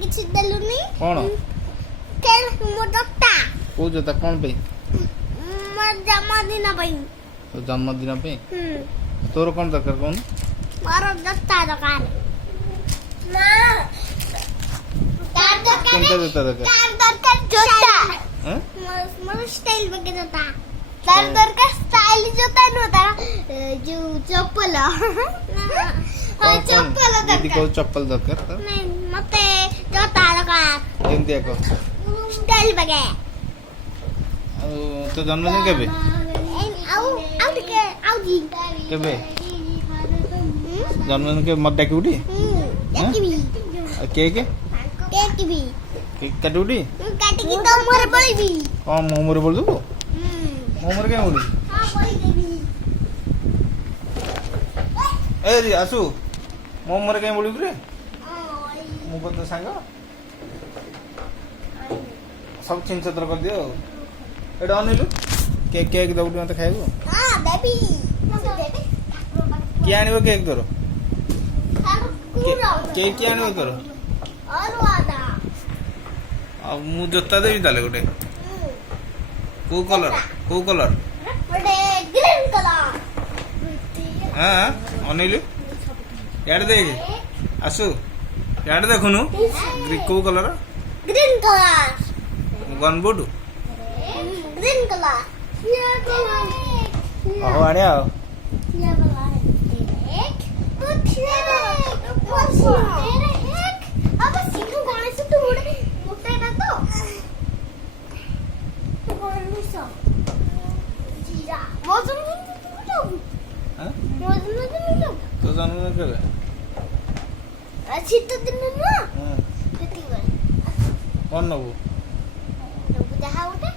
କିଛି ଦେଲୁନି କଣ କେ ମୋ ଜୋତା କୋଉ ଜୋତା କଣ ପାଇଁ ମୋ ଜନ୍ମଦିନ ପାଇଁ ତୋ ଜନ୍ମଦିନ ପାଇଁ ତୋର କଣ ଦରକାର କହୁନୁ ମୋର ଜୋତା ଦରକାର ମା କେମିତି ଜୋତା ଦରକାର ଜୋତା ଆଁ? ମୋର ଷ୍ଟାଇଲ ବାକି ଜୋତା ତାର ଦରକାର ଷ୍ଟାଇଲ ଜୋତା ନୁହଁ ତାର ଯୋଉ ଚପଲ ହଁ ଚପଲ ଦିଦି ଦରକାର କୋଉ ଚପଲ ଦରକାର ତାର? ନାଇଁ ମତେ ଜୋତା ଦରକାର କେମିତି ଏକ ଷ୍ଟାଇଲ ବାକି ଆଉ ତୋ ଜନ୍ମଦିନ କେବେ ଆଉ ଟିକେ ଆଉ ଜି କେବେ ଜନ୍ମଦିନ କେବେ ମତେ ଡାକିବୁ ଟି ଦେଖିବି ଆଉ କେକ୍ ଦେଖିବି କେକ୍ କାଟିବୁ ଟି କାଟିକି ତ ମୋର ବଳିବି କଣ ମୋ ମୁହଁରେ ବୋଳିଦେବୁ ମୋ ମୁହଁରେ କାଇଁ ବୋଳିବୁ ହଁ ବଳିଦେବି ଏ ରି ଆସୁ ମୋ ମୁହଁରେ କାଇଁ ବୋଳିବୁ ରେ ମୁଁ କଣ ତୋ ସାଙ୍ଗ ସବୁ ଛିନ୍ ଛତ୍ର କରିଦିଅ ଆଉ ଏଇଟା ଅନେଇଲୁ କେକ୍ କେକ୍ ଦବୁ ଟି ମତେ ଖାଇବୁ ହଁ ଦେବି କିଏ ଆଣିବ କେକ୍ ତୋର କେକ୍ କିଏ ଆଣିବ ତୋର ଆଉ ମୁଁ ଜୋତା ଦେବି ତାହେଲେ ଗୋଟେ କୋଉ କଲର ଗ୍ରୀନ କଲର ହଁ ଅନେଇଲୁ ଇଆଡ଼େ ଦେଖ ଆସୁ ଇଆଡ଼େ ଦେଖୁନୁ କୋଉ colour green colour gumboot green colour ହଉ ଆଣିଆ ଆଉ ତୋ ଜନ୍ମଦିନ କେବେ ଶୀତ ଦିନ ନୁହଁ କଣ ନବୁ ଯାହା ଗୋଟେ